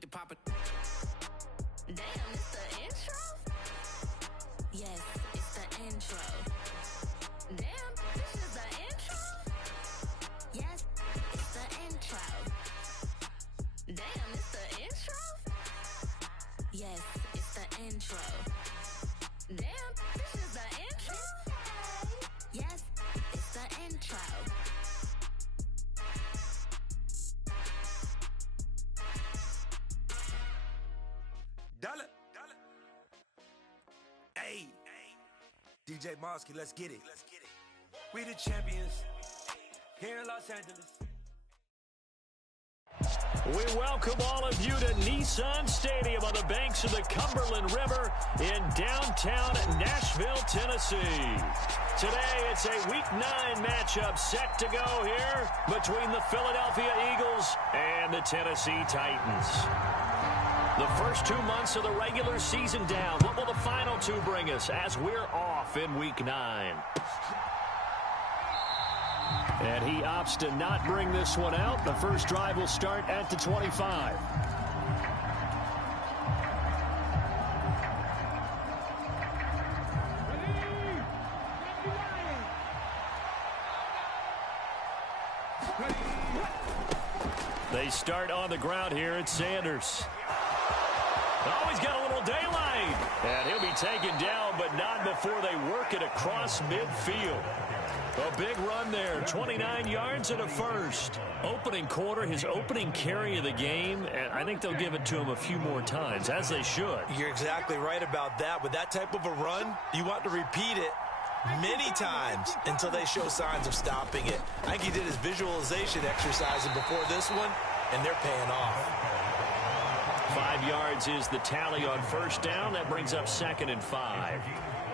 with the pop. Damn, it's the intro? Yes, it's the intro. Damn, this is the intro? Yes, it's the intro. Damn, it's the intro? Yes, it's the intro. Damn, this is the intro? Yes, it's the intro. Dollar. Hey, DJ Mosky, let's get it. We the champions here in Los Angeles. We welcome all of you to Nissan Stadium on the banks of the Cumberland River in downtown Nashville, Tennessee. Today, it's a Week 9 matchup set to go here between the Philadelphia Eagles and the Tennessee Titans. The first 2 months of the regular season down. What will the final two bring us as we're off in Week 9? And he opts to not bring this one out. The first drive will start at the 25. They start on the ground here at Sanders. Oh, he's got a little daylight. And he'll be taken down, but not before they work it across midfield. A big run there, 29 yards and a first. Opening quarter, his opening carry of the game, and I think they'll give it to him a few more times, as they should. You're exactly right about that. With that type of a run, you want to repeat it many times until they show signs of stopping it. I think he did his visualization exercising before this one, and they're paying off. 5 yards is the tally on first down. That brings up 2nd and 5.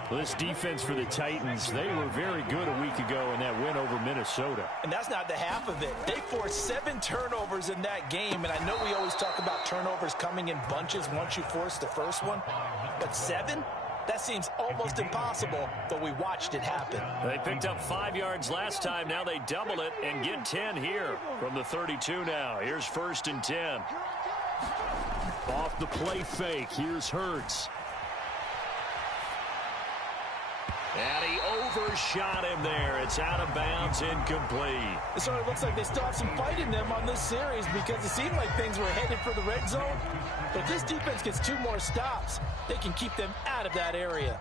Well, this defense for the Titans, they were very good a week ago in that win over Minnesota. And that's not the half of it. They forced 7 turnovers in that game, and I know we always talk about turnovers coming in bunches once you force the first one, but 7? That seems almost impossible, but we watched it happen. They picked up 5 yards last time. Now they double it and get 10 here from the 32 now. Here's 1st and 10. Off the play fake, here's Hurts. And he overshot him there. It's out of bounds, incomplete. It sort of looks like they still have some fight in them on this series because it seemed like things were headed for the red zone. But if this defense gets 2 more stops, they can keep them out of that area.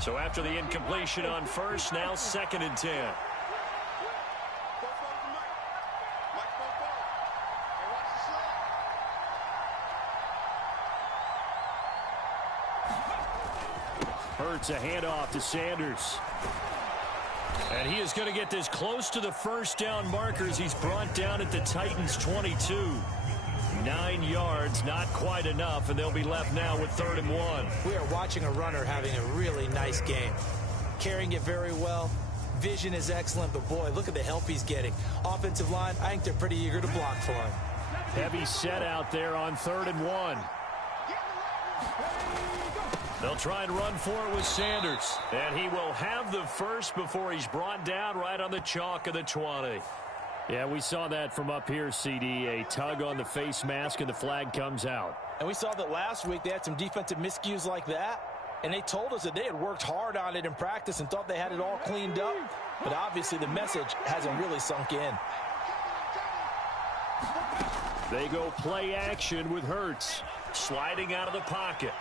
So after the incompletion on first, now 2nd and 10. Hurts a handoff to Sanders. And he is going to get this close to the first down markers. He's brought down at the Titans' 22. 9 yards, not quite enough, and they'll be left now with 3rd and 1. We are watching a runner having a really nice game. Carrying it very well. Vision is excellent, but boy, look at the help he's getting. Offensive line, I think they're pretty eager to block for him. Heavy set out there on 3rd and 1. They'll try and run for it with Sanders. And he will have the first before he's brought down right on the chalk of the 20. Yeah, we saw that from up here, CD. A tug on the face mask, and the flag comes out. And we saw that last week they had some defensive miscues like that. And they told us that they had worked hard on it in practice and thought they had it all cleaned up. But obviously the message hasn't really sunk in. They go play action with Hurts. Sliding out of the pocket.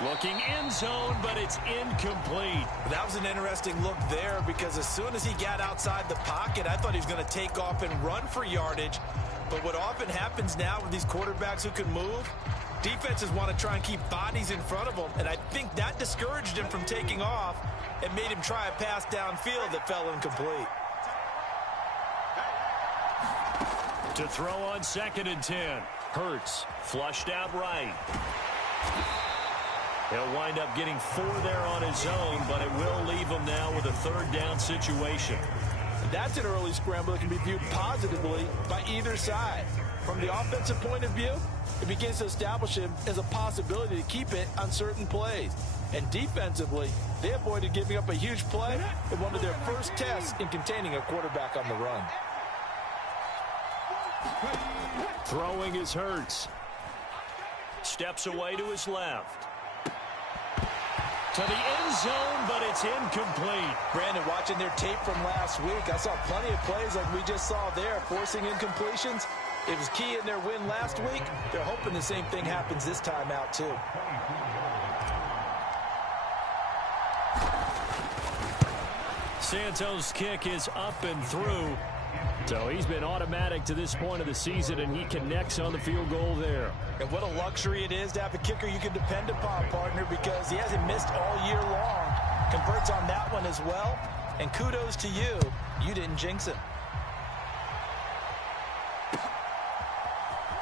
Looking end zone, but it's incomplete. That was an interesting look there because as soon as he got outside the pocket, I thought he was going to take off and run for yardage. But what often happens now with these quarterbacks who can move, defenses want to try and keep bodies in front of them, and I think that discouraged him from taking off and made him try a pass downfield that fell incomplete. To throw on 2nd and 10. Hurts flushed out right. He'll wind up getting 4 there on his own, but it will leave him now with a 3rd down situation. That's an early scramble that can be viewed positively by either side. From the offensive point of view, it begins to establish him as a possibility to keep it on certain plays. And defensively, they avoided giving up a huge play in one of their first tests in containing a quarterback on the run. Throwing is Hurts. Steps away to his left. To the end zone, but it's incomplete. Brandon, watching their tape from last week, I saw plenty of plays like we just saw there, forcing incompletions. It was key in their win last week. They're hoping the same thing happens this time out, too. Santos' kick is up and through. So he's been automatic to this point of the season, and he connects on the field goal there. And what a luxury it is to have a kicker you can depend upon, partner, because he hasn't missed all year long. Converts on that one as well. And kudos to you. You didn't jinx him.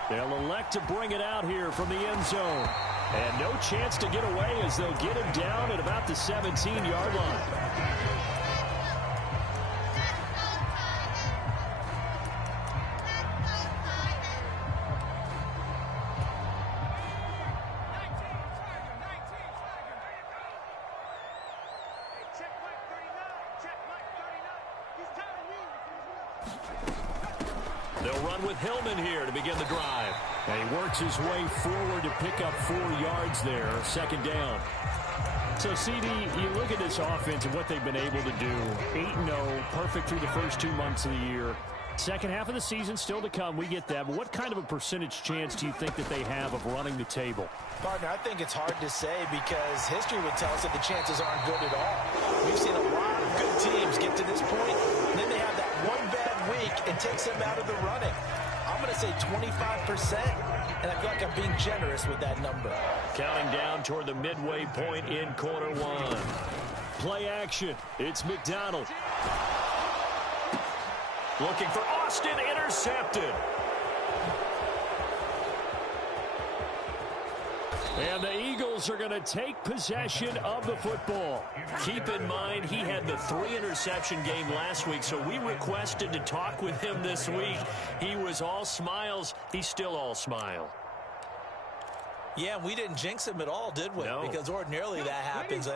They'll elect to bring it out here from the end zone. And no chance to get away as they'll get him down at about the 17-yard line. They'll run with Hillman here to begin the drive. And he works his way forward to pick up 4 yards there, second down. So, CD, you look at this offense and what they've been able to do. 8-0, perfect through the first 2 months of the year. Second half of the season still to come, we get that. But what kind of a percentage chance do you think that they have of running the table? Partner, I think it's hard to say because history would tell us that the chances aren't good at all. We've seen a lot of good teams get to this point, and then they have that one bad week and takes them out of the running. I'm going to say 25%, and I feel like I'm being generous with that number. Counting down toward the midway point in quarter one. Play action. It's McDonald. Looking for Austin, intercepted. And the Eagles are going to take possession of the football. Keep in mind, he had the 3-interception game last week, so we requested to talk with him this week. He was all smiles. He's still all smile. Yeah, we didn't jinx him at all, did we? No. Because ordinarily that happens.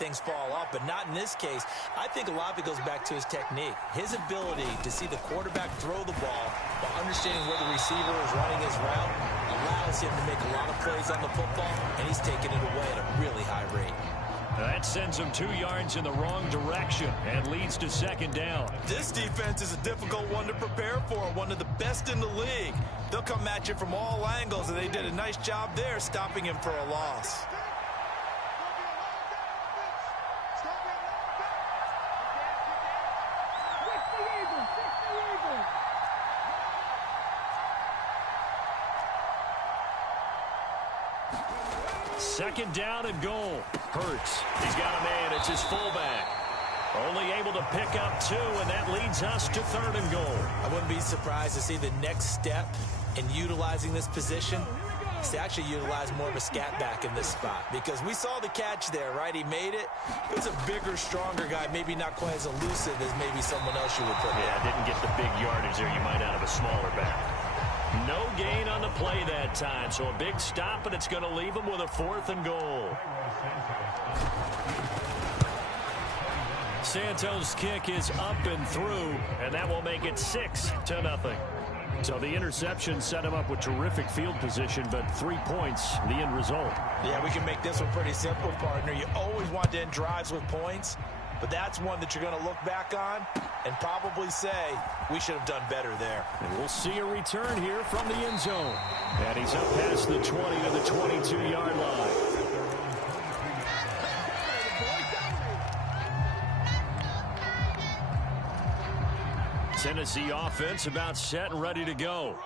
Things fall off, but not in this case. I think a lot of it goes back to his technique. His ability to see the quarterback throw the ball while understanding where the receiver is running his route allows him to make a lot of plays on the football, and he's taking it away at a really high rate. That sends him 2 yards in the wrong direction and leads to second down. This defense is a difficult one to prepare for, one of the best in the league. They'll come at you from all angles, and they did a nice job there stopping him for a loss. Second down and goal. Hurts. He's got a man. It's his fullback. Only able to pick up 2, and that leads us to third and goal. I wouldn't be surprised to see the next step in utilizing this position is to actually utilize more of a scat back in this spot. Because we saw the catch there, right? He made it. He was a bigger, stronger guy, maybe not quite as elusive as maybe someone else you would put there. Yeah, didn't get the big yardage there you might out of a smaller back. No gain on the play that time, so a big stop, and it's going to leave him with a 4th and goal. Santos' kick is up and through, and that will make it 6-0. So the interception set him up with terrific field position, but 3 points, the end result. Yeah, we can make this one pretty simple, partner. You always want to end drives with points, but that's one that you're going to look back on and probably say, we should have done better there. And we'll see a return here from the end zone. And he's up past the 20 to the 22-yard line. Tennessee offense about set and ready to go.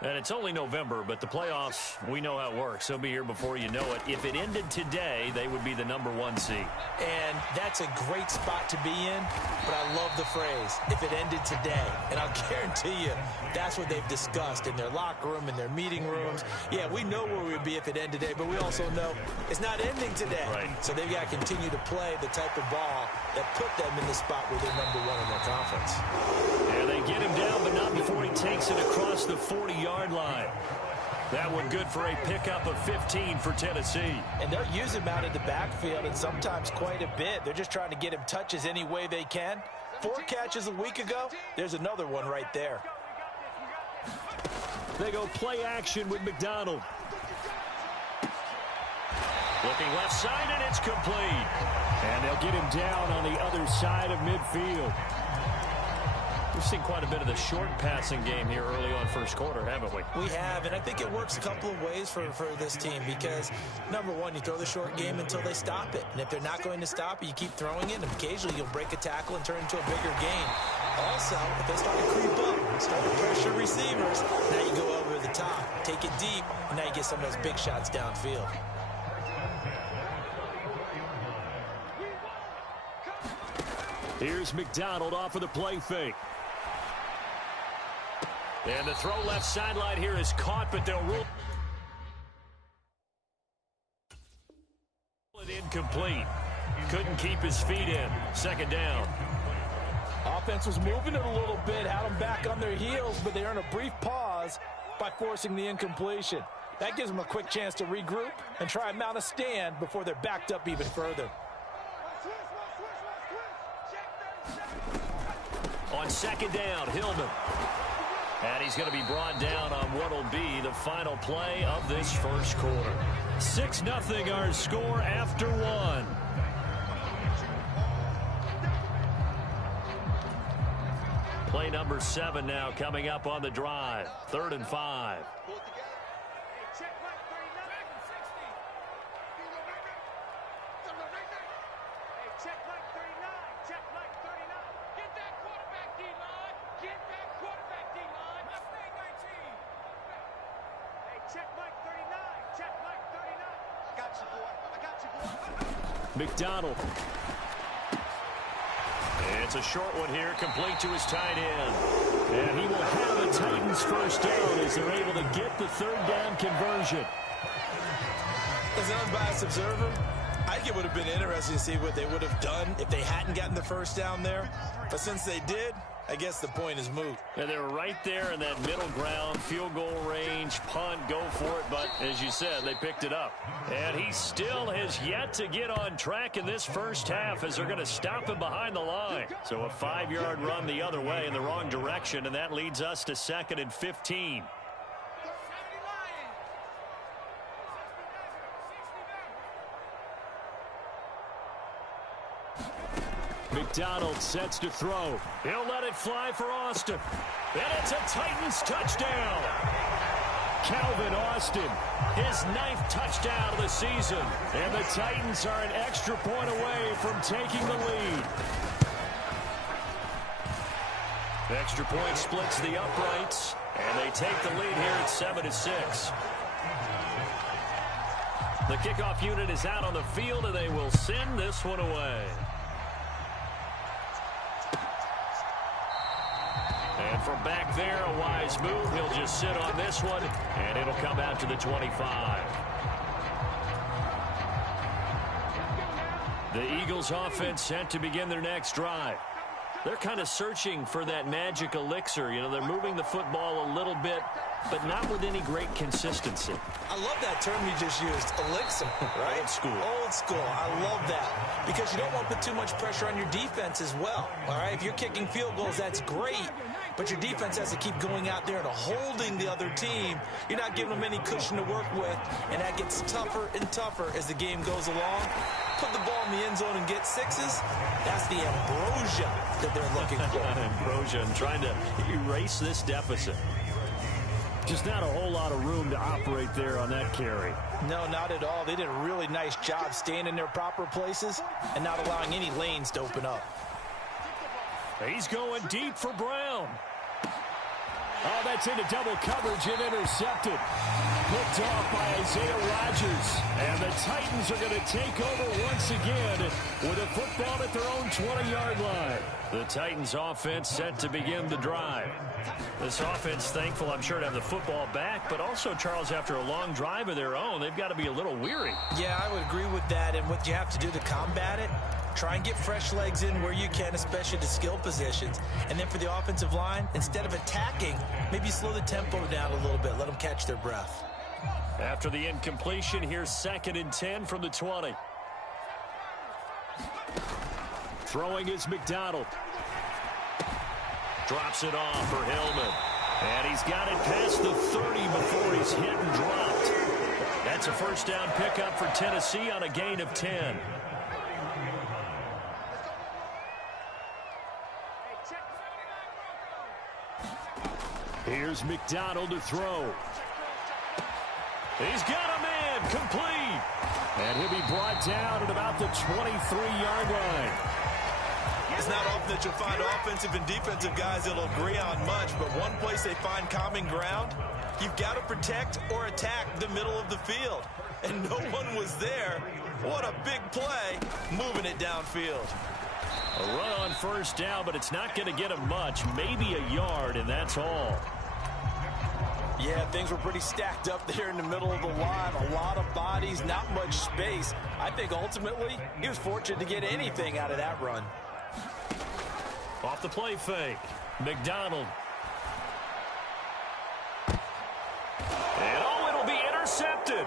And it's only November, but the playoffs, we know how it works. They'll be here before you know it. If it ended today, they would be the #1 seed. And that's a great spot to be in, but I love the phrase, if it ended today. And I'll guarantee you, that's what they've discussed in their locker room, in their meeting rooms. Yeah, we know where we would be if it ended today, but we also know it's not ending today. Right. So they've got to continue to play the type of ball that put them in the spot where they're #1 in their conference. Yeah, they get him down, but not before he takes it across the 40-yard 20-yard line. That one good for a pickup of 15 for Tennessee. And they'll use him out in the backfield, and sometimes quite a bit. They're just trying to get him touches any way they can. 4 catches a week ago. There's another one right there. They go play action with McDonald. Looking left side, and it's complete. And they'll get him down on the other side of midfield. We've seen quite a bit of the short passing game here early on first quarter, haven't we? We have, and I think it works a couple of ways for this team because, number one, you throw the short game until they stop it. And if they're not going to stop it, you keep throwing it, and occasionally you'll break a tackle and turn it into a bigger gain. Also, if they start to creep up, start to pressure receivers, now you go over the top, take it deep, and now you get some of those big shots downfield. Here's McDonald off of the play fake. And the throw left sideline here is caught, but they'll rule it incomplete. Couldn't keep his feet in. Second down. Offense was moving it a little bit, had them back on their heels, but they earned a brief pause by forcing the incompletion. That gives them a quick chance to regroup and try and mount a stand before they're backed up even further. On second down, Hillman. And he's going to be brought down on what will be the final play of this first quarter. 6-0 our score after one. Play number 7 now coming up on the drive. 3rd and 5. McDonald. It's a short one here, complete to his tight end. And he will have the Titans first down as they're able to get the 3rd down conversion. As an unbiased observer, I think it would have been interesting to see what they would have done if they hadn't gotten the first down there. But since they did, I guess the point is moot. And they were right there in that middle ground, field goal range, punt, go for it. But as you said, they picked it up. And he still has yet to get on track in this first half as they're going to stop him behind the line. So a 5-yard run the other way in the wrong direction, and that leads us to 2nd and 15. McDonald sets to throw. He'll let it fly for Austin. And it's a Titans touchdown. Calvin Austin, his 9th touchdown of the season. And the Titans are an extra point away from taking the lead. The extra point splits the uprights, and they take the lead here at 7-6. The kickoff unit is out on the field, and they will send this one away. And from back there, a wise move. He'll just sit on this one, and it'll come out to the 25. The Eagles offense set to begin their next drive. They're kind of searching for that magic elixir. You know, they're moving the football a little bit, but not with any great consistency. I love that term you just used, elixir, right? Old school. Old school. I love that because you don't want to put too much pressure on your defense as well, all right? If you're kicking field goals, that's great, but your defense has to keep going out there and holding the other team. You're not giving them any cushion to work with, and that gets tougher and tougher as the game goes along. Put the ball in the end zone and get 6s. That's the ambrosia that they're looking for. Ambrosia and trying to erase this deficit. Just not a whole lot of room to operate there on that carry. No, not at all. They did a really nice job staying in their proper places and not allowing any lanes to open up. He's going deep for Brown. Oh, that's into double coverage and intercepted. Picked off by Isaiah Rodgers. And the Titans are going to take over once again with a football at their own 20-yard line. The Titans offense set to begin the drive. This offense thankful, I'm sure, to have the football back, but also, Charles, after a long drive of their own, they've got to be a little weary. Yeah, I would agree with that. And what you have to do to combat it, Try and get fresh legs in where you can, especially to skill positions. And then for the offensive line, instead of attacking, maybe slow the tempo down a little bit. Let them catch their breath. After the incompletion, here's 2nd and 10 from the 20. Throwing is McDonald. Drops it off for Hillman. And he's got it past the 30 before he's hit and dropped. That's a first down pickup for Tennessee on a gain of 10. Here's McDonald to throw. He's got a man complete. And he'll be brought down at about the 23-yard line. It's not often that you'll find offensive and defensive guys that'll agree on much, but one place they find common ground, you've got to protect or attack the middle of the field. And no one was there. What a big play, moving it downfield. A run on first down, but it's not going to get him much, maybe a yard, and that's all. Yeah, things were pretty stacked up there in the middle of the line. A lot of bodies, not much space. I think ultimately he was fortunate to get anything out of that run. Off the play fake, McDonald. And oh, it'll be intercepted.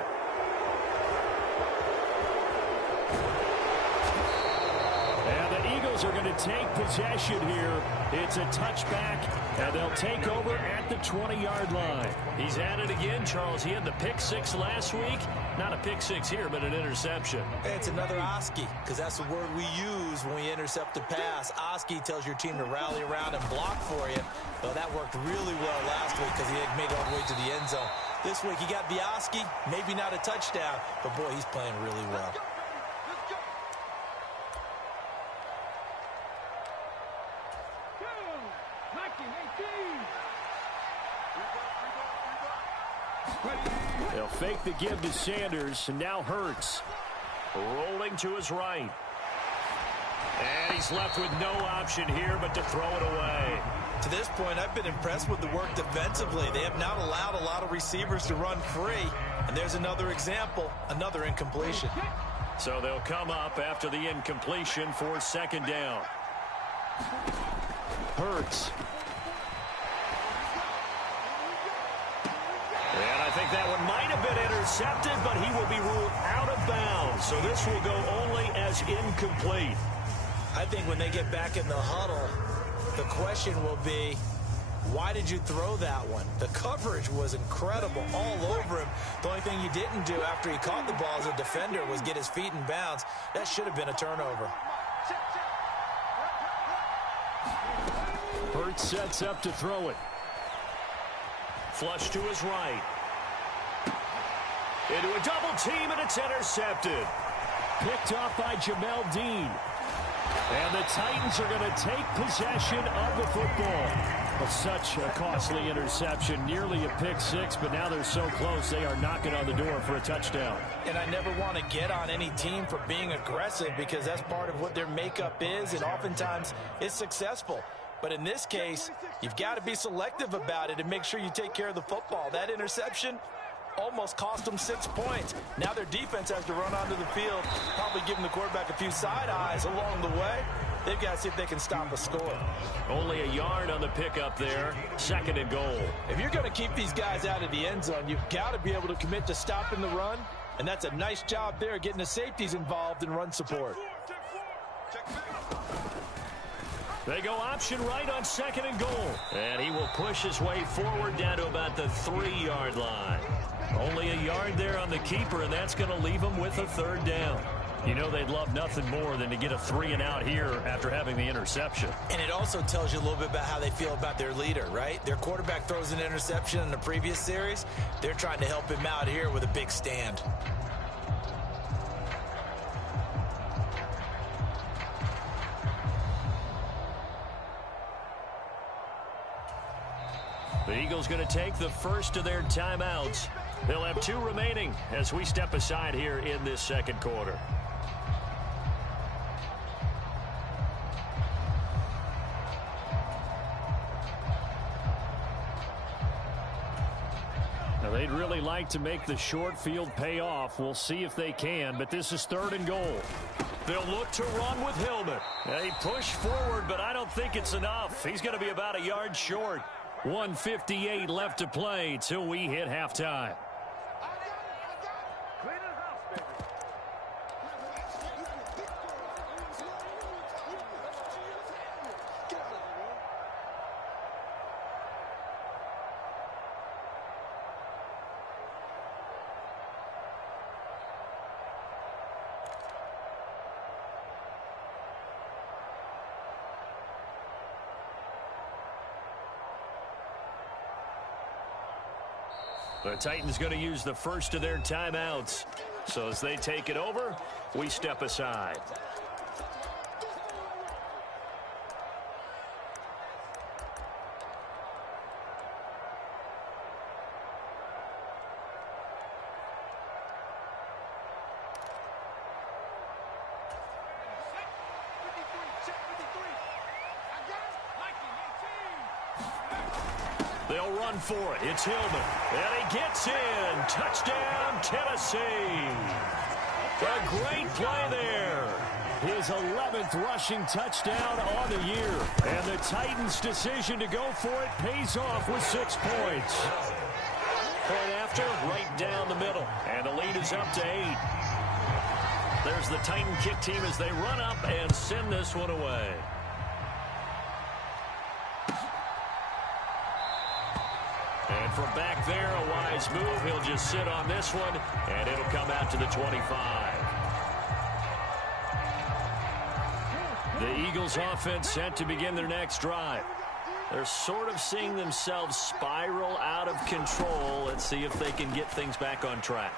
And the Eagles are going to take possession here. It's a touchback, and they'll take over at the 20-yard line. He's at it again, Charles. He had the pick six last week. Not a pick six here, but an interception. It's another Oski, because that's the word we use when we intercept a pass. Oski tells your team to rally around and block for you. Well, that worked really well last week because he had made it all the way to the end zone. This week he got the Oski, maybe not a touchdown, but boy, he's playing really well. They'll fake the give to Sanders, and now Hurts. Rolling to his right. And he's left with no option here but to throw it away. To this point, I've been impressed with the work defensively. They have not allowed a lot of receivers to run free. And there's another example, another incompletion. So they'll come up after the incompletion for 2nd down. Hurts. And I think that one might have been intercepted, but he will be ruled out of bounds. So this will go only as incomplete. I think when they get back in the huddle, the question will be, why did you throw that one? The coverage was incredible all over him. The only thing he didn't do after he caught the ball as a defender was get his feet in bounds. That should have been a turnover. Hurts sets up to throw it. Flush to his right. Into a double team, and it's intercepted. Picked off by Jamel Dean. And the Titans are going to take possession of the football. Well, such a costly interception, nearly a pick six, but now they're so close they are knocking on the door for a touchdown. And I never want to get on any team for being aggressive because that's part of what their makeup is, and oftentimes it's successful. But in this case, you've got to be selective about it and make sure you take care of the football. That interception almost cost them 6 points. Now their defense has to run onto the field, probably giving the quarterback a few side eyes along the way. They've got to see if they can stop a score. Only a yard on the pickup there. 2nd and goal. If you're going to keep these guys out of the end zone, you've got to be able to commit to stopping the run, and that's a nice job there, getting the safeties involved in run support. They go option right on 2nd and goal. And he will push his way forward down to about the 3-yard line. Only a yard there on the keeper, and that's going to leave him with a 3rd down. You know they'd love nothing more than to get a 3-and-out here after having the interception. And it also tells you a little bit about how they feel about their leader, right? Their quarterback throws an interception in the previous series. They're trying to help him out here with a big stand. The Eagles going to take the first of their timeouts. They'll have 2 remaining as we step aside here in this 2nd quarter. Now they'd really like to make the short field pay off. We'll see if they can, but this is 3rd and goal. They'll look to run with Hillman. They push forward, but I don't think it's enough. He's going to be about a yard short. 1:58 left to play till we hit halftime. The Titans going to use the first of their timeouts. So as they take it over, we step aside. They'll run for it. It's Hillman. And he gets in. Touchdown, Tennessee. A great play there. His 11th rushing touchdown on the year. And the Titans' decision to go for it pays off with 6 points. Point after, right down the middle. And the lead is up to 8. There's the Titan kick team as they run up and send this one away. And from back there, a wise move. He'll just sit on this one, and it'll come out to the 25. The Eagles offense set to begin their next drive. They're sort of seeing themselves spiral out of control. Let's see if they can get things back on track.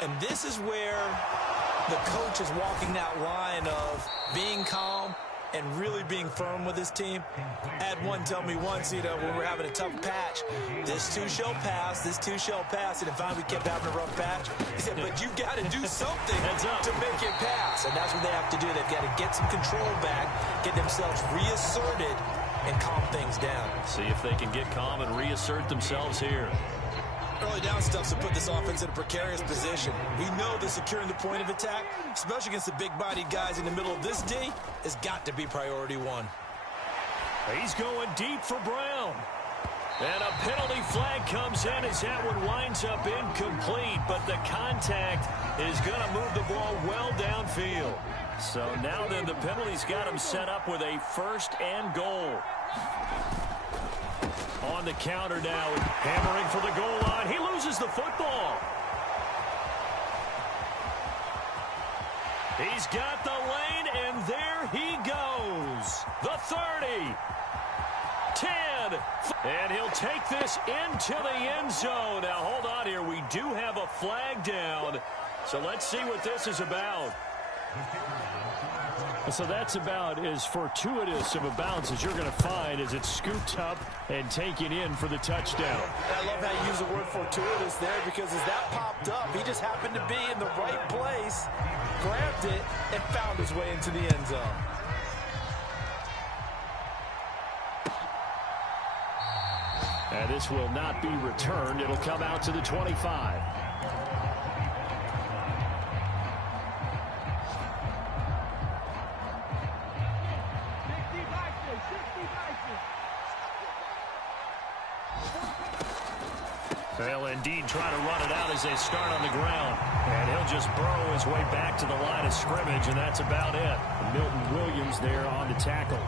And this is where the coach is walking that line of being calm and really being firm with his team. I had one tell me once, when we're having a tough patch, this too shall pass, this too shall pass. And if finally we kept having a rough patch, he said, but you've got to do something to make it pass. And that's what they have to do. They've got to get some control back, get themselves reasserted, and calm things down. See if they can get calm and reassert themselves here. Early down stuff to put this offense in a precarious position. We know that securing the point of attack, especially against the big-bodied guys in the middle of this D, has got to be priority one. He's going deep for Brown. And a penalty flag comes in as that one winds up incomplete, but the contact is going to move the ball well downfield. So now then the penalty's got him set up with a 1st and goal. On the counter now, hammering for the goal line. He loses the football. He's got the lane, and there he goes. The 30. 10. And he'll take this into the end zone. Now, hold on here. We do have a flag down. So let's see what this is about. So that's about as fortuitous of a bounce as you're going to find as it's scooped up and taken in for the touchdown. I love how you use the word fortuitous there, because as that popped up, he just happened to be in the right place, grabbed it, and found his way into the end zone. And this will not be returned. It'll come out to the 25. They'll indeed try to run it out as they start on the ground. And he'll just burrow his way back to the line of scrimmage, and that's about it. Milton Williams there on the tackle.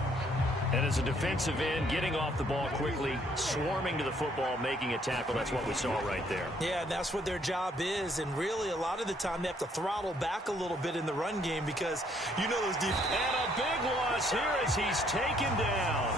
And as a defensive end, getting off the ball quickly, swarming to the football, making a tackle. That's what we saw right there. Yeah, that's what their job is. And really, a lot of the time, they have to throttle back a little bit in the run game because you know those defenses. And a big loss here as he's taken down.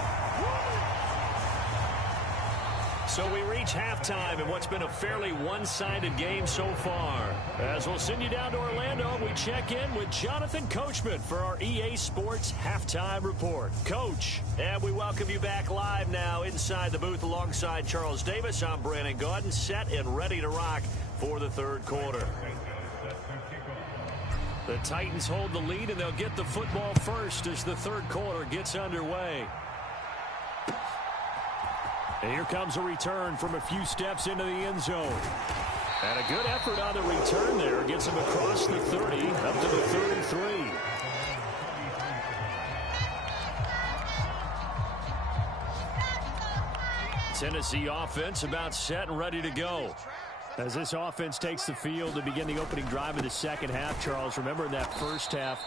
So we reach halftime in what's been a fairly one-sided game so far. As we'll send you down to Orlando, we check in with Jonathan Coachman for our EA Sports Halftime Report. Coach, and we welcome you back live now inside the booth alongside Charles Davis. I'm Brandon Gaudin, set and ready to rock for the third quarter. The Titans hold the lead, and they'll get the football first as the third quarter gets underway. And here comes a return from a few steps into the end zone. And a good effort on the return there. Gets him across the 30, up to the 33. Tennessee offense about set and ready to go. As this offense takes the field to begin the opening drive of the second half, Charles, remember in that first half,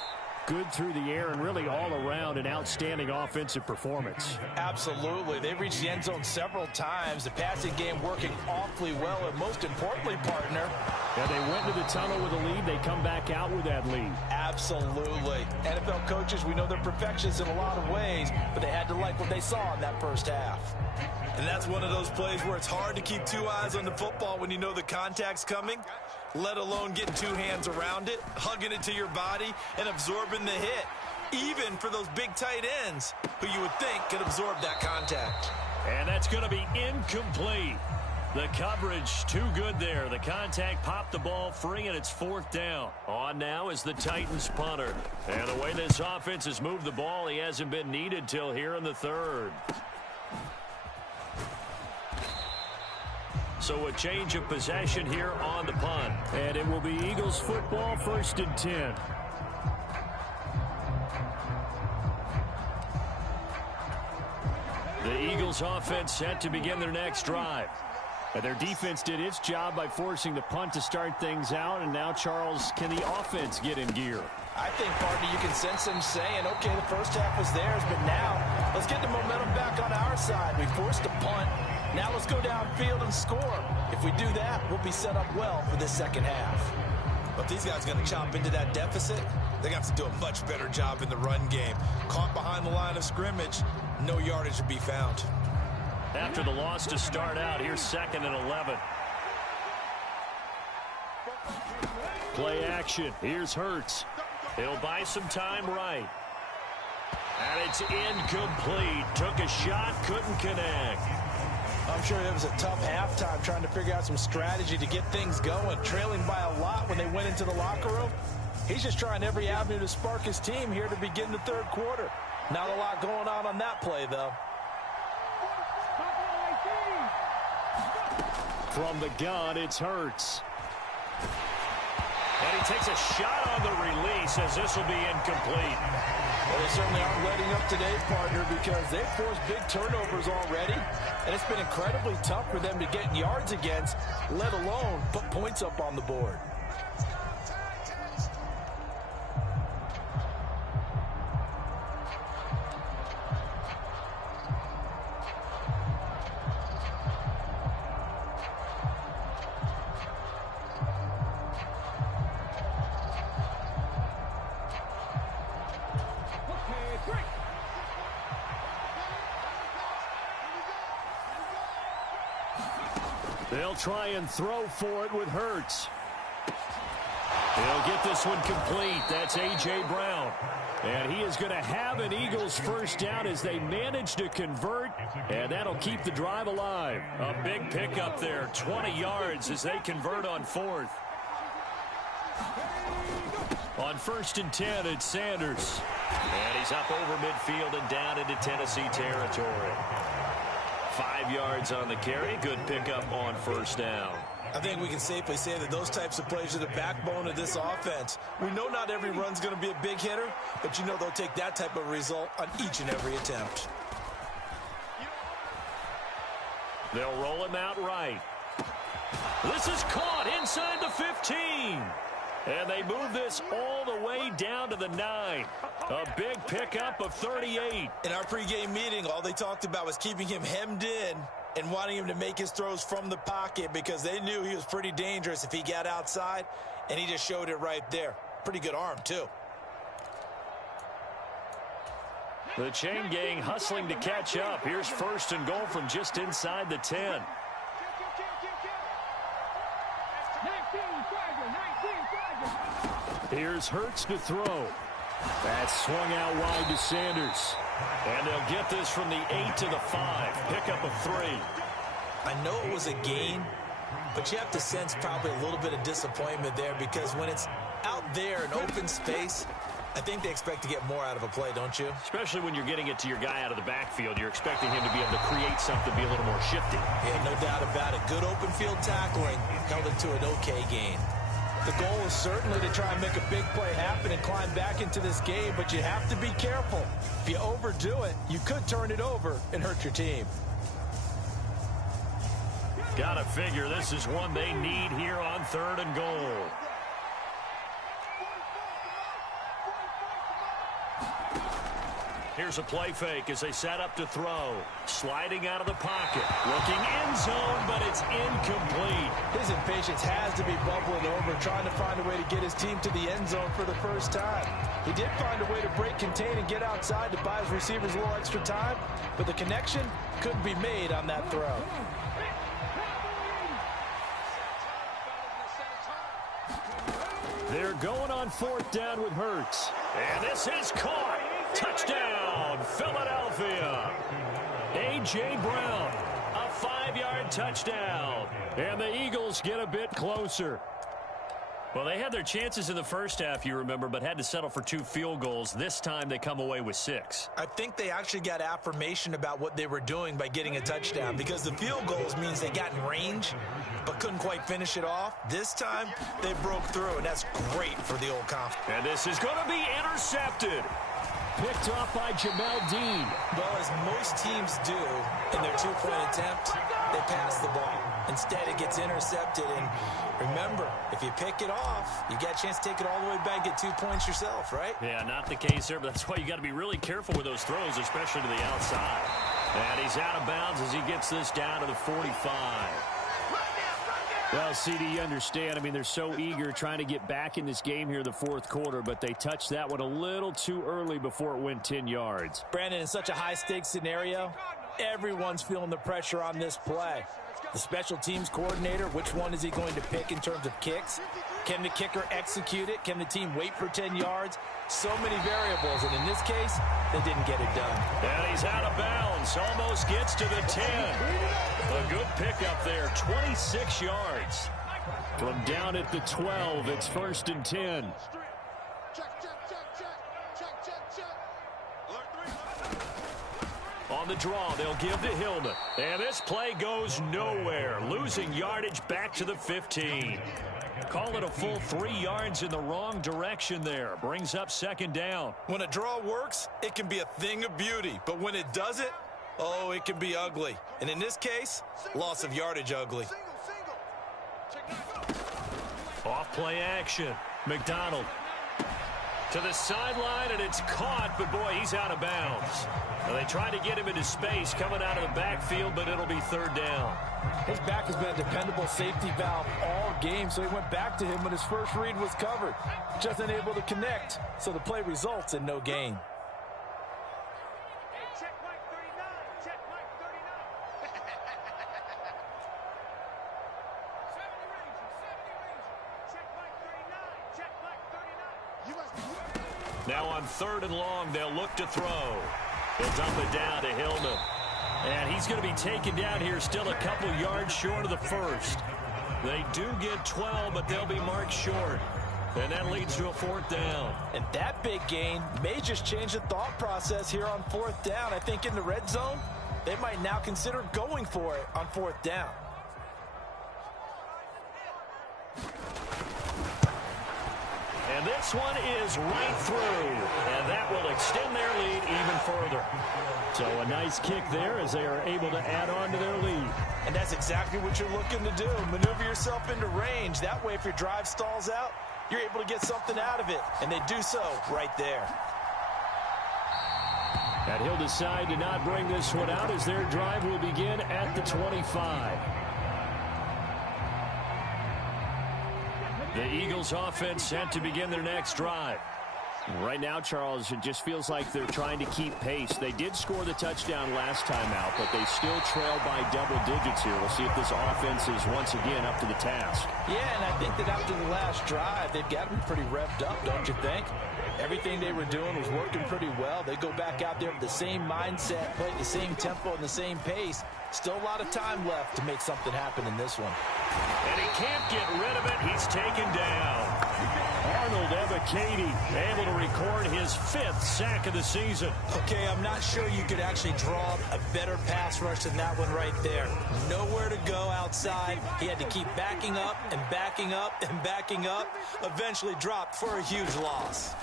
good through the air and really all around an outstanding offensive performance. Absolutely. They've reached the end zone several times. The passing game working awfully well. And most importantly, partner, they went to the tunnel with a lead. They come back out with that lead. Absolutely. NFL coaches, we know they're perfectionists in a lot of ways, but they had to like what they saw in that first half. And that's one of those plays where it's hard to keep two eyes on the football when you know the contact's coming, let alone getting two hands around it, hugging it to your body, and absorbing the hit, even for those big tight ends who you would think could absorb that contact. And that's going to be incomplete. The coverage too good there. The contact popped the ball free, and it's fourth down. On now is the Titans punter. And the way this offense has moved the ball, he hasn't been needed till here in the third. So a change of possession here on the punt. And it will be Eagles football, 1st and 10. The Eagles offense set to begin their next drive. And their defense did its job by forcing the punt to start things out. And now, Charles, can the offense get in gear? I think, partner, you can sense them saying, okay, the first half was theirs, but now let's get the momentum back on our side. We forced a punt. Now let's go downfield and score. If we do that, we'll be set up well for this second half. But these guys are going to chop into that deficit. They got to do a much better job in the run game. Caught behind the line of scrimmage, no yardage to be found. After the loss to start out, here's 2nd and 11. Play action. Here's Hurts. He'll buy some time right. And it's incomplete. Took a shot, couldn't connect. I'm sure it was a tough halftime trying to figure out some strategy to get things going. Trailing by a lot when they went into the locker room. He's just trying every avenue to spark his team here to begin the third quarter. Not a lot going on that play, though. From the gun, it's Hurts. And he takes a shot on the release as this will be incomplete. Well, they certainly aren't letting up today, partner, because they've forced big turnovers already. And it's been incredibly tough for them to get yards against, let alone put points up on the board. They'll try and throw for it with Hurts. He'll get this one complete. That's A.J. Brown. And he is going to have an Eagles first down as they manage to convert, and that'll keep the drive alive. A big pickup there, 20 yards as they convert on 4th. On 1st and 10, it's Sanders. And he's up over midfield and down into Tennessee territory. 5 yards on the carry. Good pickup on first down. I think we can safely say that those types of plays are the backbone of this offense. We know not every run's going to be a big hitter, but you know they'll take that type of result on each and every attempt. They'll roll him out right. This is caught inside the 15. And they move this all the way down to the 9. A big pickup of 38. In our pregame meeting, all they talked about was keeping him hemmed in and wanting him to make his throws from the pocket because they knew he was pretty dangerous if he got outside, and he just showed it right there. Pretty good arm, too. The chain gang hustling to catch up. Here's 1st and goal from just inside the 10. Here's Hurts to throw. That's swung out wide to Sanders. And they'll get this from the 8 to the 5. Pickup of 3. I know it was a gain, but you have to sense probably a little bit of disappointment there because when it's out there in open space, I think they expect to get more out of a play, don't you? Especially when you're getting it to your guy out of the backfield. You're expecting him to be able to create something, be a little more shifty. Yeah, no doubt about it. Good open field tackling held it to an okay gain. The goal is certainly to try and make a big play happen and climb back into this game, but you have to be careful. If you overdo it, you could turn it over and hurt your team. Gotta figure this is one they need here on 3rd and goal. Here's a play fake as they set up to throw. Sliding out of the pocket. Looking end zone, but it's incomplete. His impatience has to be bubbling over, trying to find a way to get his team to the end zone for the first time. He did find a way to break, contain, and get outside to buy his receivers a little extra time, but the connection couldn't be made on that throw. They're going on 4th down with Hurts. And this is caught. Touchdown, Philadelphia. A.J. Brown, a 5-yard touchdown. And the Eagles get a bit closer. Well, they had their chances in the first half, you remember, but had to settle for 2 field goals. This time they come away with 6. I think they actually got affirmation about what they were doing by getting a touchdown, because the field goals means they got in range but couldn't quite finish it off. This time they broke through, and that's great for the old conference. And this is going to be intercepted. Picked off by Jamel Dean. Well, as most teams do in their 2-point attempt, they pass the ball. Instead, it gets intercepted. And remember, if you pick it off, you get a chance to take it all the way back, get 2 points yourself, right? Yeah, not the case there, but that's why you got to be really careful with those throws, especially to the outside. And he's out of bounds as he gets this down to the 45. Well, CD, you understand. I mean, they're so eager trying to get back in this game here in the 4th quarter, but they touched that one a little too early before it went 10 yards. Brandon, in such a high-stakes scenario, everyone's feeling the pressure on this play. The special teams coordinator, which one is he going to pick in terms of kicks? Can the kicker execute it? Can the team wait for 10 yards? So many variables, and in this case, they didn't get it done. And he's out of bounds, almost gets to the 10. A good pickup there, 26 yards. From down at the 12, it's 1st and 10. On the draw, they'll give to Hillman. And this play goes nowhere. Losing yardage back to the 15. Call it a full 3 yards in the wrong direction there. Brings up 2nd down. When a draw works, it can be a thing of beauty. But when it doesn't, oh, it can be ugly. And in this case, loss of yardage ugly. Off play action. McDonald to the sideline, and it's caught, but boy, he's out of bounds. Well, they tried to get him into space coming out of the backfield, but it'll be 3rd down. His back has been a dependable safety valve all game, so he went back to him when his first read was covered. Just unable to connect, so the play results in no gain. Now on 3rd and long, they'll look to throw. They'll dump it down to Hillman. And he's going to be taken down here, still a couple yards short of the 1st. They do get 12, but they'll be marked short. And that leads to a 4th down. And that big gain may just change the thought process here on 4th down. I think in the red zone, they might now consider going for it on 4th down. And this one is right through, and that will extend their lead even further. So a nice kick there as they are able to add on to their lead. And that's exactly what you're looking to do. Maneuver yourself into range. That way, if your drive stalls out, you're able to get something out of it. And they do so right there. And he'll decide to not bring this one out as their drive will begin at the 25. The Eagles offense set to begin their next drive. Right now, Charles, it just feels like they're trying to keep pace. They did score the touchdown last time out, but they still trail by double digits here. We'll see if this offense is once again up to the task. Yeah, and I think that after the last drive, they've gotten pretty revved up, don't you think? Everything they were doing was working pretty well. They go back out there with the same mindset, play the same tempo and the same pace. Still a lot of time left to make something happen in this one. And he can't get rid of it. He's taken down. Arnold Ebiketie able to record his 5th sack of the season. Okay, I'm not sure you could actually draw a better pass rush than that one right there. Nowhere to go outside. He had to keep backing up and backing up and backing up. Eventually dropped for a huge loss.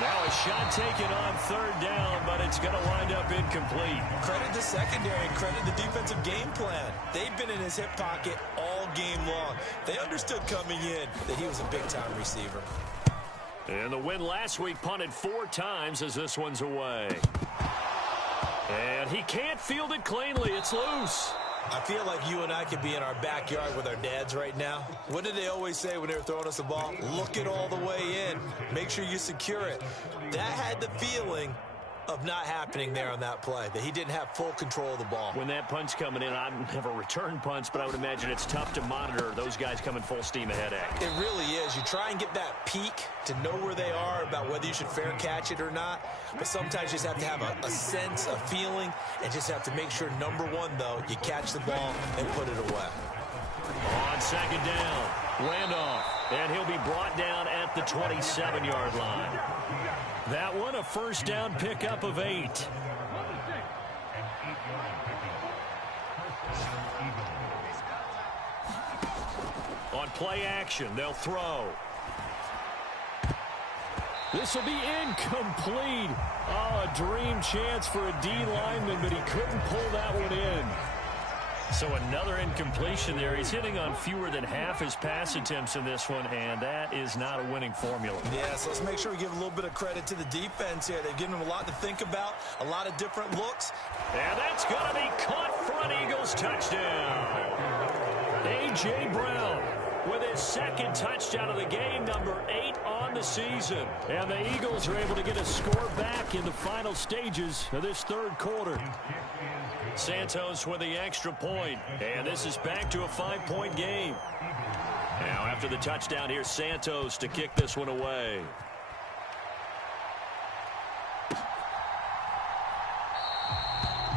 Now a shot taken on third down, but it's going to wind up incomplete. Credit the secondary and credit the defensive game plan. They've been in his hip pocket all game long. They understood coming in that he was a big-time receiver. And the win last week punted 4 times as this one's away. And he can't field it cleanly. It's loose. I feel like you and I could be in our backyard with our dads right now. What did they always say when they were throwing us the ball? Look it all the way in. Make sure you secure it. That had the feeling of not happening there on that play, that he didn't have full control of the ball. When that punch coming in, I've never returned punts, but I would imagine it's tough to monitor those guys coming full steam ahead at. It really is. You try and get that peek to know where they are about whether you should fair catch it or not, but sometimes you just have to have a sense, a feeling, and just have to make sure, number one, though, you catch the ball and put it away. On second down, Randolph, and he'll be brought down at the 27-yard line. That one, a first down pickup of 8. On play action, they'll throw. This will be incomplete. Oh, a dream chance for a D lineman, but he couldn't pull that one in. So another incompletion there. He's hitting on fewer than half his pass attempts in this one, and that is not a winning formula. Yeah, so let's make sure we give a little bit of credit to the defense here. They've given him a lot to think about, a lot of different looks. And that's going to be caught for an Eagles touchdown. A.J. Brown with his second touchdown of the game, number 8 on the season. And the Eagles are able to get a score back in the final stages of this third quarter. Santos with the extra point, and this is back to a 5-point game. Now after the touchdown, here's Santos to kick this one away.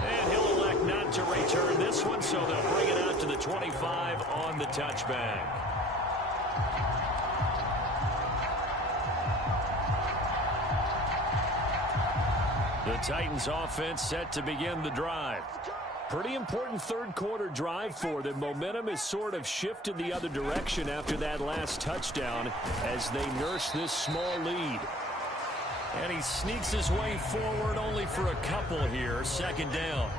And he'll elect not to return this one, so they'll bring it out to the 25 on the touchback. The Titans offense set to begin the drive. Pretty important third quarter drive for them. Momentum has sort of shifted the other direction after that last touchdown as they nurse this small lead. And he sneaks his way forward only for a couple here. Second down.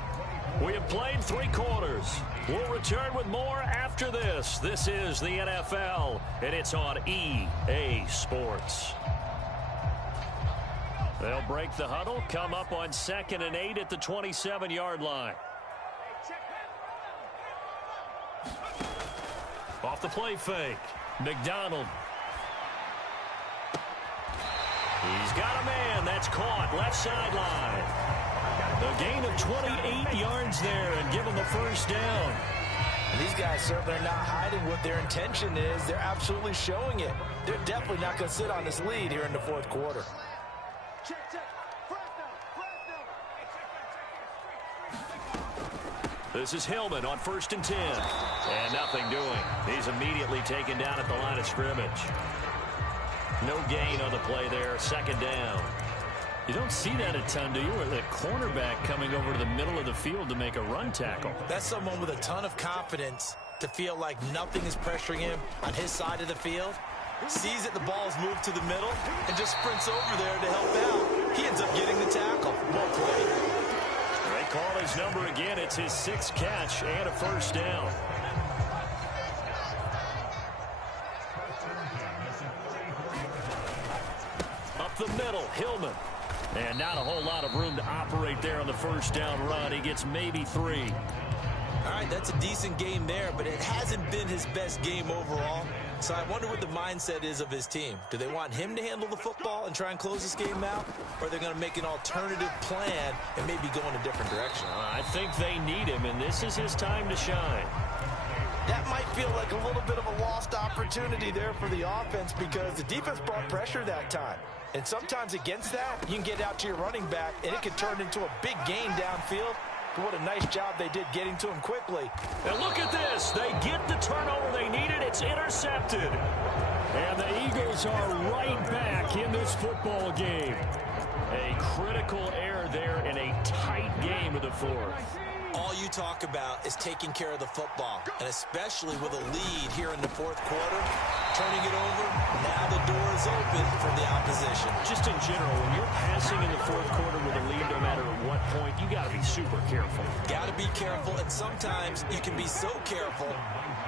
We have played 3 quarters. We'll return with more after this. This is the NFL, and it's on EA Sports. They'll break the huddle, come up on 2nd and 8 at the 27-yard line. Off the play fake, McDonald. He's got a man. That's caught. Left sideline. A gain of 28 yards there and give him the first down. And these guys certainly are not hiding what their intention is. They're absolutely showing it. They're definitely not going to sit on this lead here in the fourth quarter. This is Hillman on 1st and 10. And nothing doing. He's immediately taken down at the line of scrimmage. No gain on the play there. Second down. You don't see that a ton, do you? With a cornerback coming over to the middle of the field to make a run tackle. That's someone with a ton of confidence to feel like nothing is pressuring him on his side of the field. Sees that the ball's moved to the middle and just sprints over there to help out. He ends up getting the tackle. Well played. They call his number again. It's his 6th catch and a first down. Up the middle, Hillman. And not a whole lot of room to operate there on the first down run. He gets maybe 3. All right, that's a decent game there, but it hasn't been his best game overall. So I wonder what the mindset is of his team. Do they want him to handle the football and try and close this game out? Or are they going to make an alternative plan and maybe go in a different direction? I think they need him, and this is his time to shine. That might feel like a little bit of a lost opportunity there for the offense because the defense brought pressure that time. And sometimes against that, you can get out to your running back, and it can turn into a big gain downfield. But what a nice job they did getting to him quickly. And look at this. They get the turnover they needed. It's intercepted. And the Eagles are right back in this football game. A critical error there in a tight game of the fourth. All you talk about is taking care of the football, and especially with a lead here in the fourth quarter. turning it over. Now the door is open for the opposition. Just in general, when you're passing in the fourth quarter with a lead, no matter at what point, you got to be super careful. Got to be careful, and sometimes you can be so careful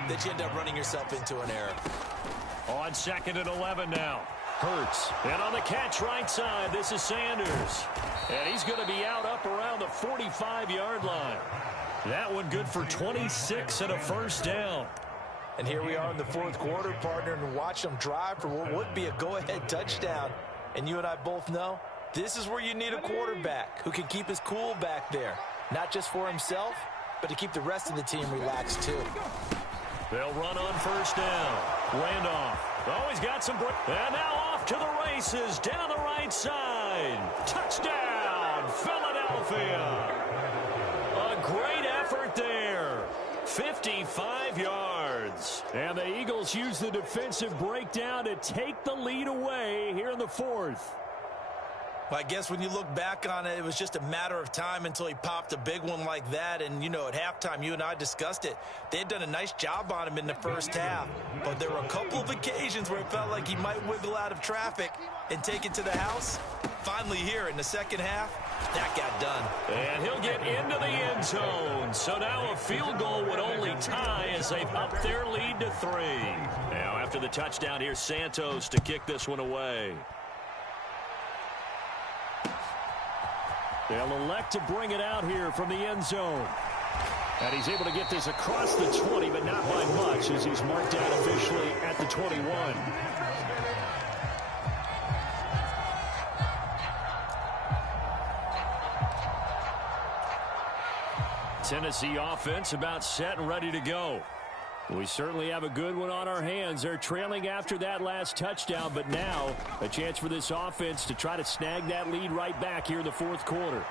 that you end up running yourself into an error. On 2nd and 11 now. Hurts. And on the catch right side, this is Sanders. And he's going to be out up around the 45-yard line. That one good for 26 and a first down. And here we are in the fourth quarter, partner, and watch them drive for what would be a go-ahead touchdown. And you and I both know this is where you need a quarterback who can keep his cool back there. Not just for himself, but to keep the rest of the team relaxed too. They'll run on first down. Randolph. Oh, he's got some break. And now off to the races down the right side. Touchdown, Philadelphia. A great effort there. 55 yards. And the Eagles use the defensive breakdown to take the lead away here in the fourth. Well, I guess when you look back on it, it was just a matter of time until he popped a big one like that. And, you know, at halftime, you and I discussed it. They had done a nice job on him in the first half. But there were a couple of occasions where it felt like he might wiggle out of traffic and take it to the house. Finally here in the second half, that got done. And he'll get into the end zone. So now a field goal would only tie as they've upped their lead to 3. Now after the touchdown, here's Santos to kick this one away. They'll elect to bring it out here from the end zone. And he's able to get this across the 20, but not by much as he's marked out officially at the 21. Tennessee offense about set and ready to go. We certainly have a good one on our hands. They're trailing after that last touchdown, but now a chance for this offense to try to snag that lead right back here in the fourth quarter.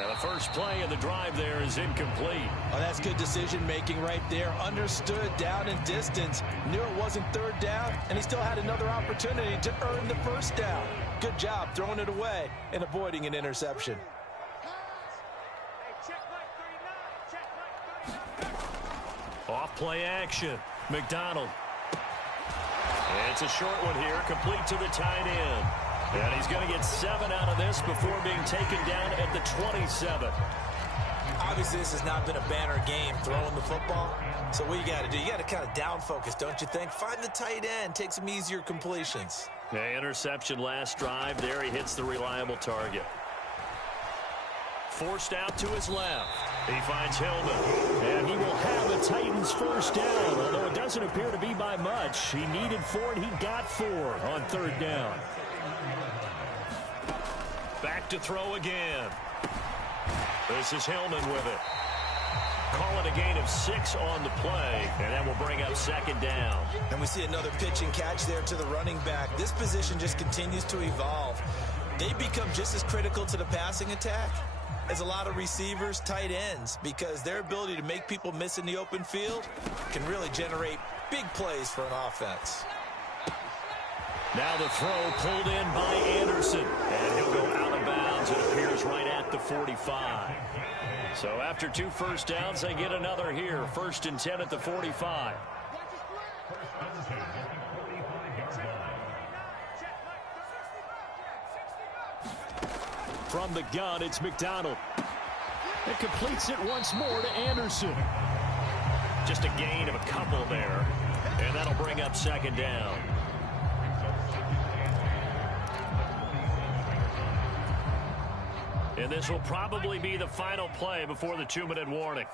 And the first play of the drive there is incomplete. Oh, that's good decision-making right there. Understood down and distance. Knew it wasn't third down, and he still had another opportunity to earn the first down. Good job throwing it away and avoiding an interception. Off play action. McDonald. And it's a short one here, complete to the tight end. And he's going to get 7 out of this before being taken down at the 27. Obviously, this has not been a banner game throwing the football. So what you got to do, you got to kind of down focus, don't you think? Find the tight end, take some easier completions. The interception last drive. There he hits the reliable target. Forced out to his left. He finds Hillman. And he will have the Titans first down, although it doesn't appear to be by much. He needed 4, and he got 4 on third down. Back to throw again. This is Hillman with it. Call it a gain of 6 on the play, and that will bring up second down. And we see another pitch and catch there to the running back. This position just continues to evolve. They become just as critical to the passing attack as a lot of receivers, tight ends, because their ability to make people miss in the open field can really generate big plays for an offense. Now the throw pulled in by Anderson, and he'll go out of bounds. It appears right at the 45. So after 2 first downs, they get another here. 1st and 10 at the 45. From the gun, it's McDonald. It completes it once more to Anderson. Just a gain of a couple there, and that'll bring up second down. And this will probably be the final play before the 2-minute warning.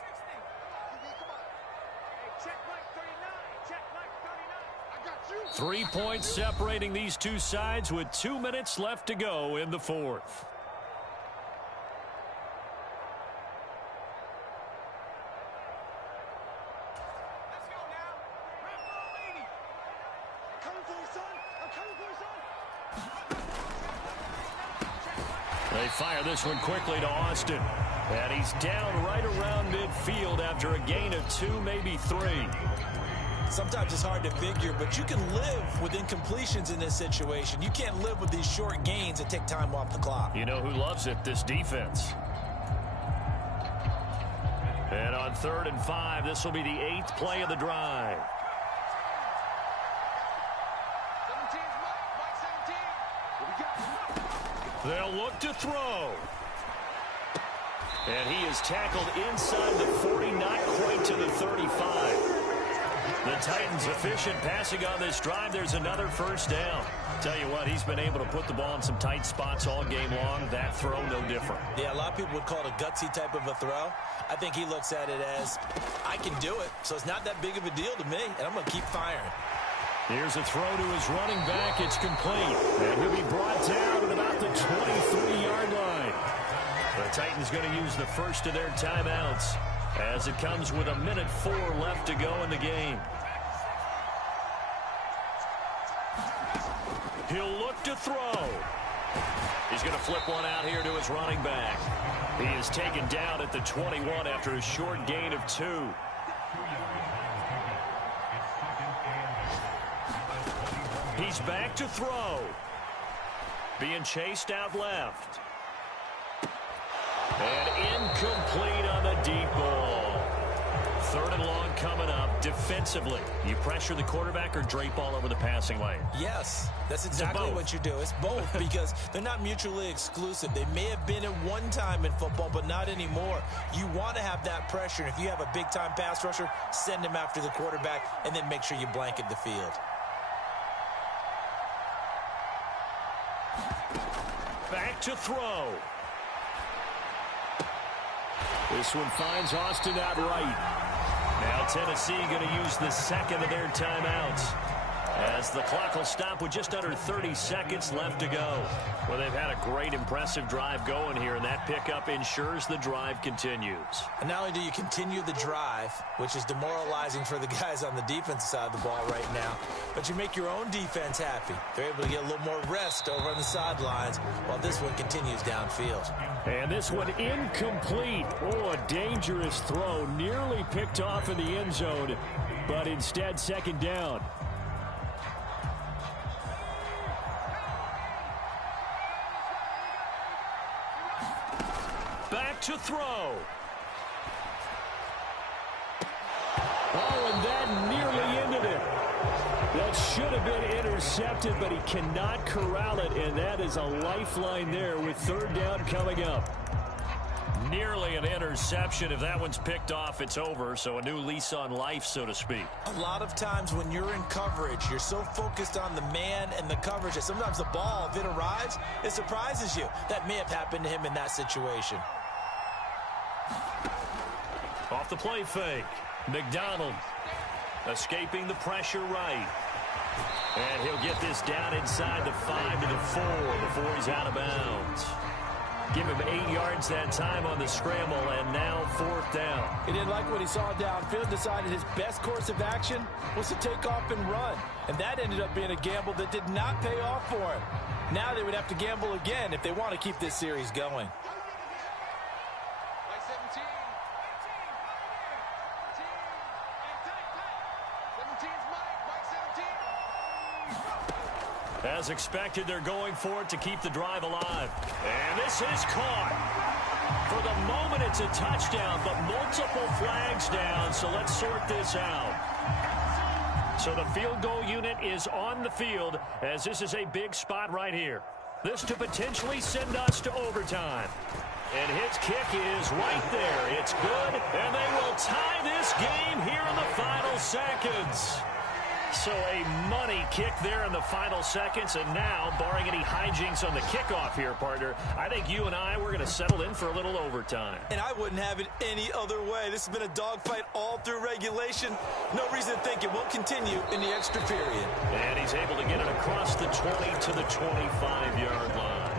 Three points separating these two sides with 2 minutes left to go in the fourth. They fire this one quickly to Austin. And he's down right around midfield after a gain of 2, maybe 3. Sometimes it's hard to figure, but you can live with incompletions in this situation. You can't live with these short gains that take time off the clock. You know who loves it? This defense. And on 3rd and 5, this will be the 8th play of the drive. They'll look to throw. And he is tackled inside the 40, not quite to the 35. The Titans efficient passing on this drive. There's another first down. Tell you what, he's been able to put the ball in some tight spots all game long. That throw, no different. Yeah, a lot of people would call it a gutsy type of a throw. I think he looks at it as, I can do it, so it's not that big of a deal to me, and I'm going to keep firing. Here's a throw to his running back. It's complete. And he'll be brought down at about the 23-yard line. The Titans going to use the first of their timeouts as it comes with 1:04 left to go in the game. He'll look to throw. He's going to flip one out here to his running back. He is taken down at the 21 after a short gain of 2. He's back to throw. Being chased out left. And incomplete on the deep ball. 3rd and long coming up. Defensively, you pressure the quarterback or drape all over the passing lane? Yes, that's exactly what you do. It's both because they're not mutually exclusive. They may have been at one time in football, but not anymore. You want to have that pressure. And if you have a big-time pass rusher, send him after the quarterback and then make sure you blanket the field. Back to throw. This one finds Austin out right. Now Tennessee going to use the second of their timeouts as the clock will stop with just under 30 seconds left to go. Well, they've had a great, impressive drive going here, and that pickup ensures the drive continues. And not only do you continue the drive, which is demoralizing for the guys on the defensive side of the ball right now, but you make your own defense happy. They're able to get a little more rest over on the sidelines while this one continues downfield. And this one incomplete. Oh, a dangerous throw. Nearly picked off in the end zone, but instead second down. Back to throw. Oh, and that nearly ended it. That should have been intercepted, but he cannot corral it, and that is a lifeline there with 3rd down coming up. Nearly an interception. If that one's picked off, it's over, so a new lease on life, so to speak. A lot of times when you're in coverage, you're so focused on the man and the coverage that sometimes the ball, if it arrives, it surprises you. That may have happened to him in that situation. Off the play fake. McDonald escaping the pressure right. And he'll get this down inside the 5 to the 4 before he's out of bounds. Give him 8 yards that time on the scramble, and now 4th down. He didn't like what he saw downfield, decided his best course of action was to take off and run. And that ended up being a gamble that did not pay off for him. Now they would have to gamble again if they want to keep this series going. As expected, they're going for it to keep the drive alive. And this is caught. For the moment, it's a touchdown, but multiple flags down, so let's sort this out. So the field goal unit is on the field, as this is a big spot right here. This to potentially send us to overtime. And his kick is right there. It's good, and they will tie this game here in the final seconds. So a money kick there in the final seconds, and now, barring any hijinks on the kickoff here, partner, I think you and we're going to settle in for a little overtime. And I wouldn't have it any other way. This has been a dogfight all through regulation. No reason to think it won't continue in the extra period. And he's able to get it across the 20 to the 25-yard line.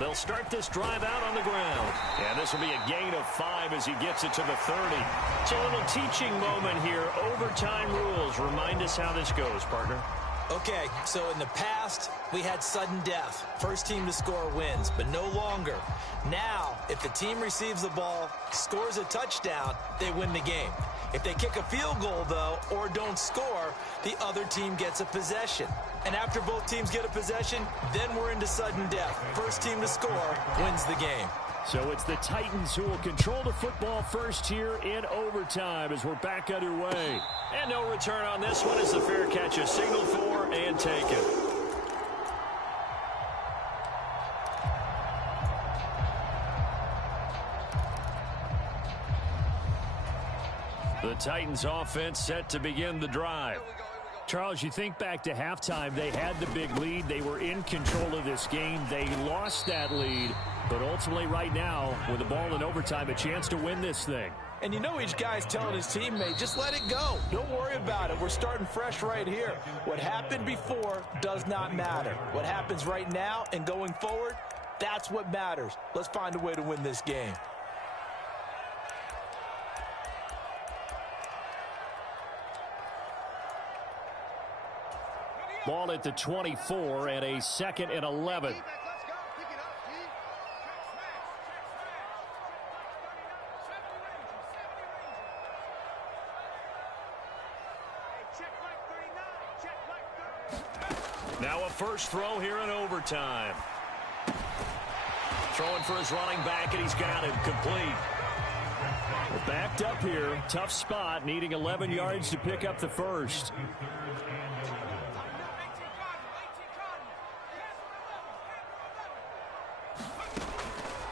They'll start this drive out on the ground. And this will be a gain of 5 as he gets it to the 30. It's a little teaching moment here. Overtime rules. Remind us how this goes, partner. Okay, so in the past, we had sudden death. First team to score wins, but no longer. Now, if the team receives the ball, scores a touchdown, they win the game. If they kick a field goal, though, or don't score, the other team gets a possession. And after both teams get a possession, then we're into sudden death. First team to score wins the game. So it's the Titans who will control the football first here in overtime as we're back underway. And no return on this one as the fair catch is signaled for and taken. The Titans offense set to begin the drive. Charles, you think back to halftime, they had the big lead. They were in control of this game. They lost that lead. But ultimately right now, with the ball in overtime, a chance to win this thing. And you know each guy's telling his teammate, just let it go. Don't worry about it. We're starting fresh right here. What happened before does not matter. What happens right now and going forward, that's what matters. Let's find a way to win this game. Ball at the 24 and a 2nd and 11. Now a first throw here in overtime. Throwing for his running back, and he's got it complete. We're backed up here. Tough spot, needing 11 yards to pick up the first.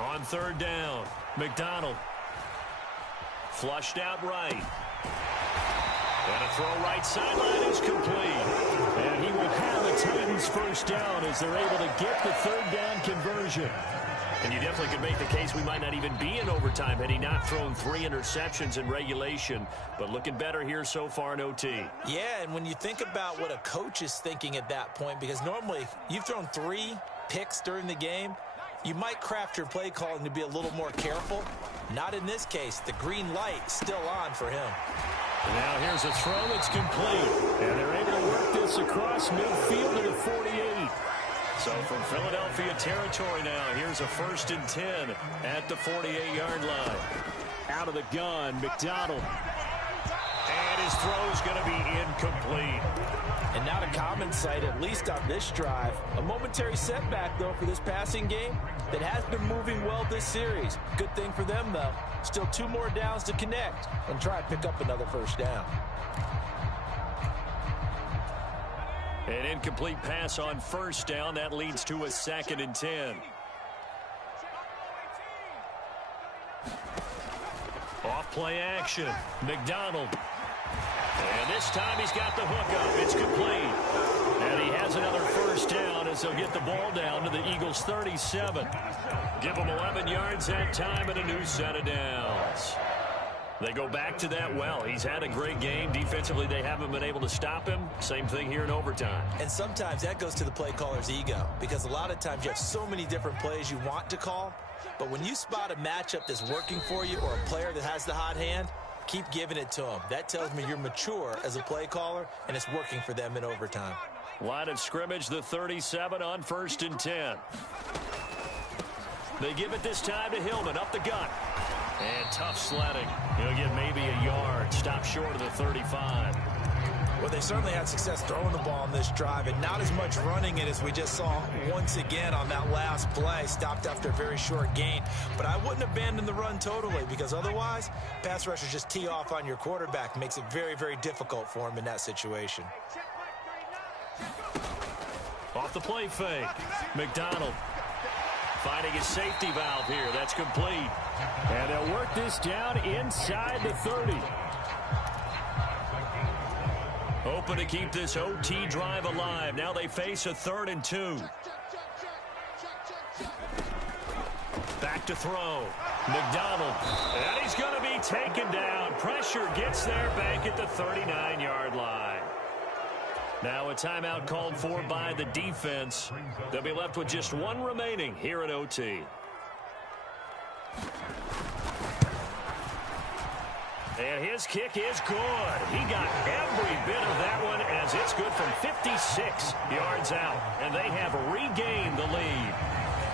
On third down, McDonald. Flushed out right. And a throw right sideline is complete. And he will have a Titans first down as they're able to get the third down conversion. And you definitely could make the case we might not even be in overtime had he not thrown 3 interceptions in regulation. But looking better here so far in OT. Yeah, and when you think about what a coach is thinking at that point, because normally you've thrown 3 picks during the game, you might craft your play calling to be a little more careful. Not in this case. The green light still on for him. Now here's a throw. It's complete. And they're able to work this across midfield to the 48. So from Philadelphia territory now, here's a 1st and 10 at the 48-yard line. Out of the gun, McDonald. And his throw's going to be incomplete. And not a common sight, at least on this drive. A momentary setback, though, for this passing game that has been moving well this series. Good thing for them, though. Still 2 more downs to connect and try to pick up another first down. An incomplete pass on first down. That leads to a 2nd and 10. Off play action. McDonald. And this time he's got the hook up. It's complete. And he has another first down as they'll get the ball down to the Eagles' 37. Give them 11 yards that time and a new set of downs. They go back to that well. He's had a great game. Defensively, they haven't been able to stop him. Same thing here in overtime. And sometimes that goes to the play caller's ego, because a lot of times you have so many different plays you want to call. But when you spot a matchup that's working for you or a player that has the hot hand, keep giving it to them. That tells me you're mature as a play caller, and it's working for them in overtime. Line of scrimmage, the 37 on 1st and 10. They give it this time to Hillman up the gut. And tough sledding. He'll get maybe a yard. Stop short of the 35. Well, they certainly had success throwing the ball on this drive, and not as much running it as we just saw once again on that last play. Stopped after a very short gain. But I wouldn't abandon the run totally, because otherwise, pass rushers just tee off on your quarterback. Makes it very, very difficult for him in that situation. Off the play fake. McDonald finding his safety valve here. That's complete. And they'll work this down inside the 30. Hoping to keep this OT drive alive. Now they face a 3rd and 2. Back to throw. McDonald. And he's going to be taken down. Pressure gets there back at the 39-yard line. Now a timeout called for by the defense. They'll be left with just 1 remaining here at OT. And his kick is good. He got every bit of that one as it's good from 56 yards out. And they have regained the lead.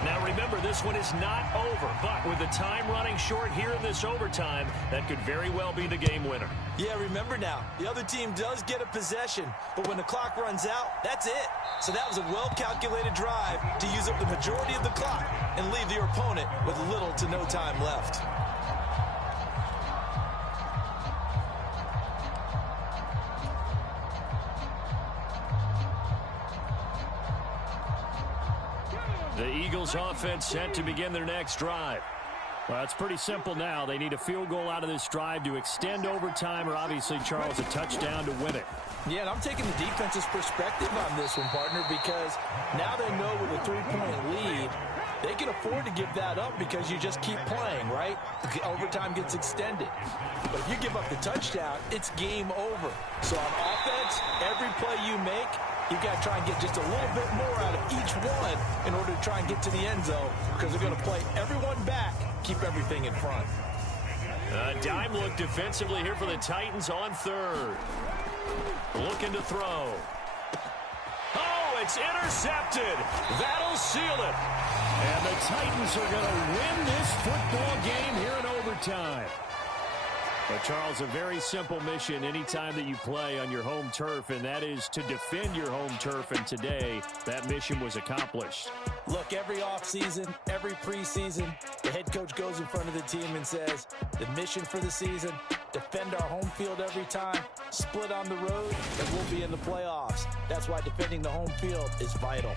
Now remember, this one is not over, but with the time running short here in this overtime, that could very well be the game winner. Yeah, remember now, the other team does get a possession, but when the clock runs out, that's it. So that was a well-calculated drive to use up the majority of the clock and leave your opponent with little to no time left. The Eagles offense set to begin their next drive. Well, it's pretty simple now. They need a field goal out of this drive to extend overtime or obviously, Charles, a touchdown to win it. Yeah, and I'm taking the defense's perspective on this one, partner, because now they know with a 3-point lead, they can afford to give that up because you just keep playing, right? The overtime gets extended. But if you give up the touchdown, it's game over. So on offense, every play you make, you've got to try and get just a little bit more out of each one in order to try and get to the end zone because they're going to play everyone back, keep everything in front. A dime look defensively here for the Titans on third. Looking to throw. Oh, it's intercepted. That'll seal it. And the Titans are going to win this football game here in overtime. But, Charles, a very simple mission anytime that you play on your home turf, and that is to defend your home turf. And today, that mission was accomplished. Look, every offseason, every preseason, the head coach goes in front of the team and says, the mission for the season, defend our home field every time, split on the road, and we'll be in the playoffs. That's why defending the home field is vital.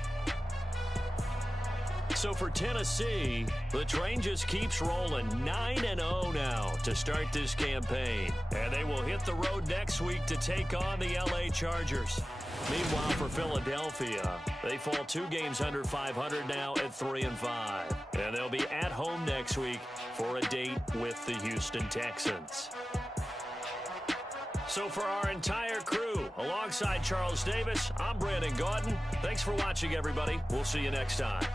So for Tennessee, the train just keeps rolling 9-0 now to start this campaign. And they will hit the road next week to take on the LA Chargers. Meanwhile, for Philadelphia, they fall 2 games under 500 now at 3-5. And they'll be at home next week for a date with the Houston Texans. So for our entire crew, alongside Charles Davis, I'm Brandon Gaudin. Thanks for watching, everybody. We'll see you next time.